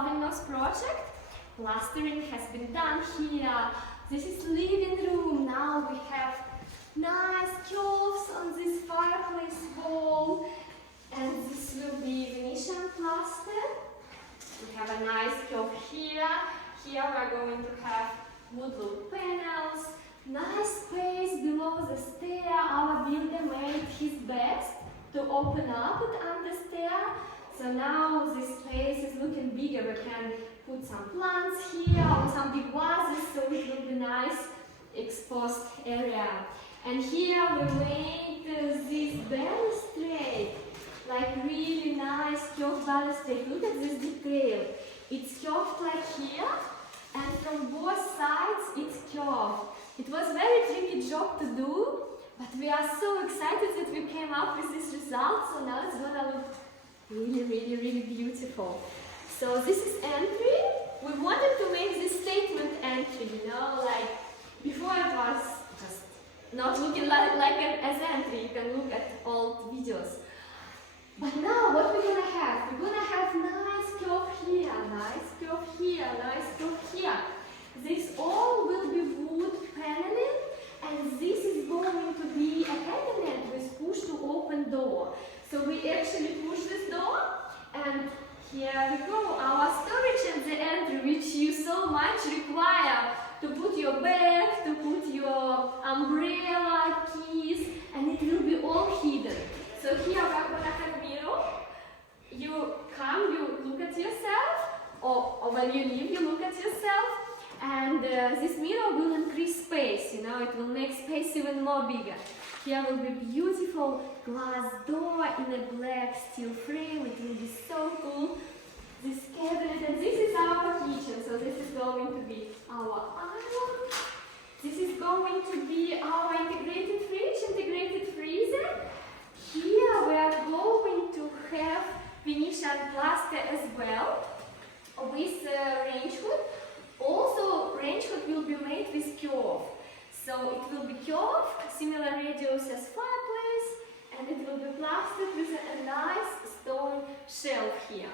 Valvinos project. Plastering has been done here. This is living room. Now we have nice curves on this fireplace wall, and this will be Venetian-plaster. We have a nice curve here. Here we are going to have wood look panels. Nice space below the stair. Our builder made his best to open up it on the stair. So now this space is looking bigger. We can put some plants here or some big vases, so it will be nice exposed area. And here we made this balustrade, like really nice curved balustrade. Look at this detail. It's curved like here, and from both sides it's curved. It was a very tricky job to do, but we are so excited that we came up with this result, so now it's gonna look really beautiful. So this is entry. We wanted to make this statement entry, you know, like before it was just not looking like as entry. You can look at old videos. But now what we're gonna have? We're gonna have nice curve here, nice curve here, nice curve here. This all will be wood paneling, and this is going to be a cabinet with push to open door. So we actually push this door, and here we go, our storage at the entry, which you so much require to put your bag, to put your umbrella, keys, and it will be all hidden. So here we are going to have mirror. You come, you look at yourself, or when you leave, you look at yourself, and this mirror will increase space, you know, it will make space even more bigger. Here will be beautiful glass door in a black steel frame. It will be so cool. This cabinet, and this is our kitchen. So this is going to be our iron. This is going to be our integrated fridge, integrated freezer. Here we are going to have Venetian-plaster as well with range hood. Also, range hood will be made with curve. So it will be curved, similar radius as fireplace, and it will be plastered with a nice stone shelf here.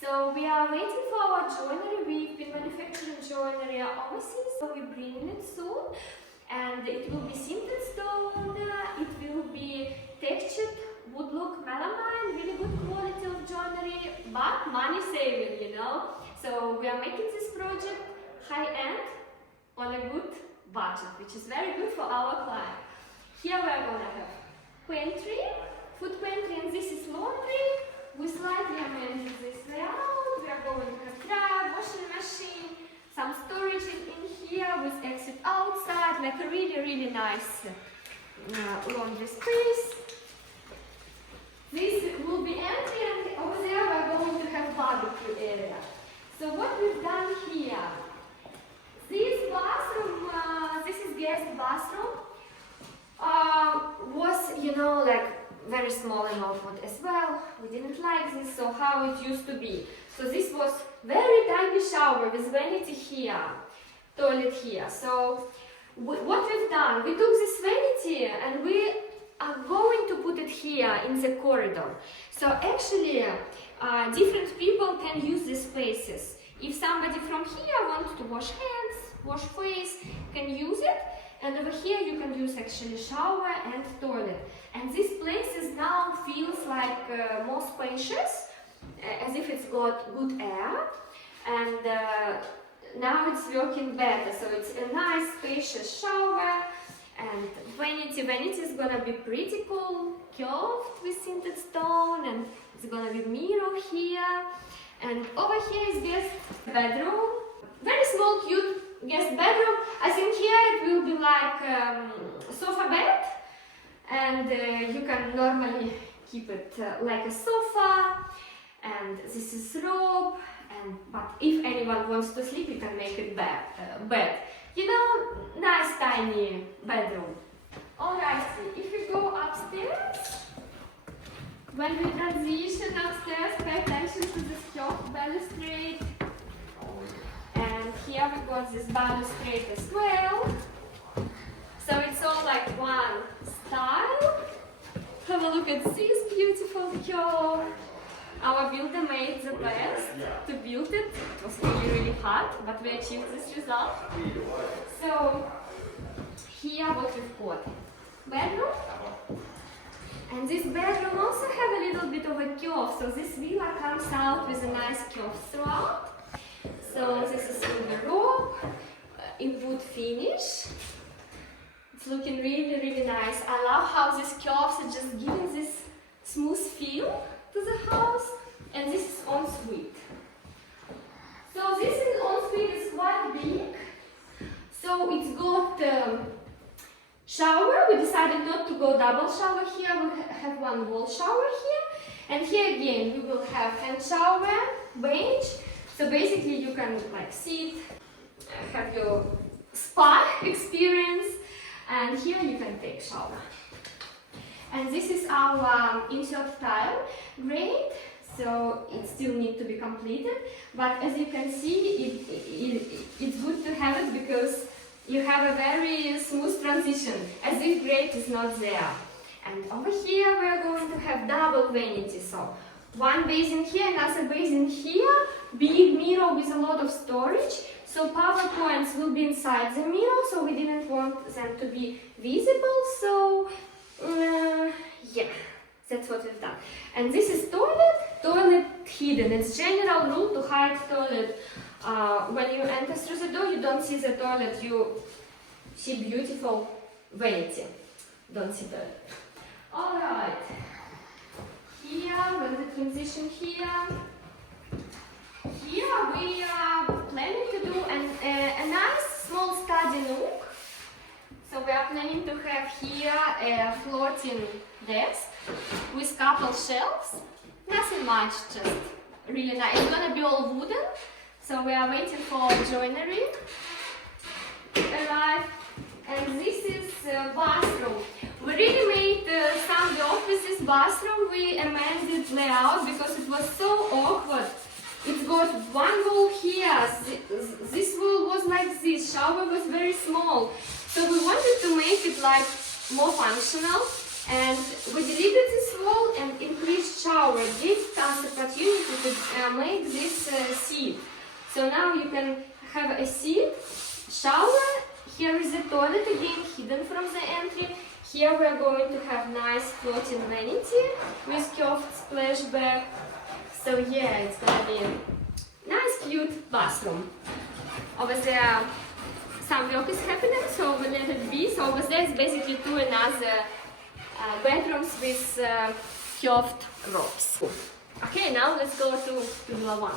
So we are waiting for our joinery. We've been manufacturing joinery overseas, so we're bringing it soon. And it will be sintered stone, it will be textured wood look melamine, really good quality of joinery, but money saving, you know. So we are making this project high-end on a good budget, which is very good for our client. Here we are going to have pantry, food pantry, and this is laundry. We slightly amended this layout. We are going to have dryer, washing machine, some storage in here with exit outside, like a really nice laundry space. This will be empty, and over there we are going to have barbecue area. So what we've done here, this bathroom, this is guest bathroom, was, you know, like very small and awkward as well. We didn't like this, so how it used to be. So this was very tiny shower with vanity here, toilet here. So what we've done, we took this vanity and we are going to put it here in the corridor. So actually, different people can use these spaces. If somebody from here wants to wash hands, wash face, can use it. And over here you can use actually shower and toilet. And this place is now feels like more spacious, as if it's got good air. And now it's working better. So it's a nice spacious shower. And vanity is gonna be pretty cool, curved with sintered stone, and it's gonna be mirror here. And over here is guest bedroom. Very small, cute guest bedroom. I think here it will be like sofa bed, and you can normally keep it like a sofa. And this is robe. But if anyone wants to sleep, you can make it bed. You know, nice tiny bedroom. Alrighty, if we go upstairs, when we transition upstairs, pay attention to this curved balustrade. And here we got this balustrade as well. So it's all like one style. Have a look at this beautiful curve. Our builder made the best to build it. It was really, really hard, but we achieved this result. So here what we've got. Bedroom. And this bedroom also have a little bit of a curve. So this villa comes out with a nice curve throughout. So this is in the rope, in wood finish. It's looking really, really nice. I love how these curves are just giving this smooth feel to the house. And this is ensuite. So this ensuite is quite big. So it's got shower. We decided not to go double shower here. We have one wall shower here. And here again, we will have hand shower, bench. So basically you can like sit, have your spa experience, and here you can take shower. And this is our insert tile, great. So it still needs to be completed, but as you can see, it's good to have it because you have a very smooth transition, as if grate is not there. And over here we are going to have double vanity, so one basin here, another basin here, big mirror with a lot of storage. So power points will be inside the mirror, so we didn't want them to be visible, so yeah, that's what we've done. And this is toilet hidden. It's general rule to hide toilet. When you enter through the door, you don't see the toilet, you see beautiful vanity. Don't see toilet. Alright. Here, when the transition here. Here we are planning to do a nice small study nook. So we are planning to have here a floating desk with couple shelves. Nothing much, just really nice. It's gonna be all wooden. So we are waiting for joinery to arrive. And this is bathroom. We really made some work with this bathroom. We amended layout because it was so awkward. It's got one wall here. This wall was like this. Shower was very small. So we wanted to make it like more functional. And we deleted this wall and increased shower. It gave us opportunity to make this seat. So now you can have a seat, shower. Here is the toilet again, hidden from the entry. Here we are going to have nice floating vanity with curved splashback. So yeah, it's gonna be a nice, cute bathroom. Over there, some work is happening, so we let it be. So over there is basically two another bedrooms with curved ropes. Okay, now let's go to Villa 1.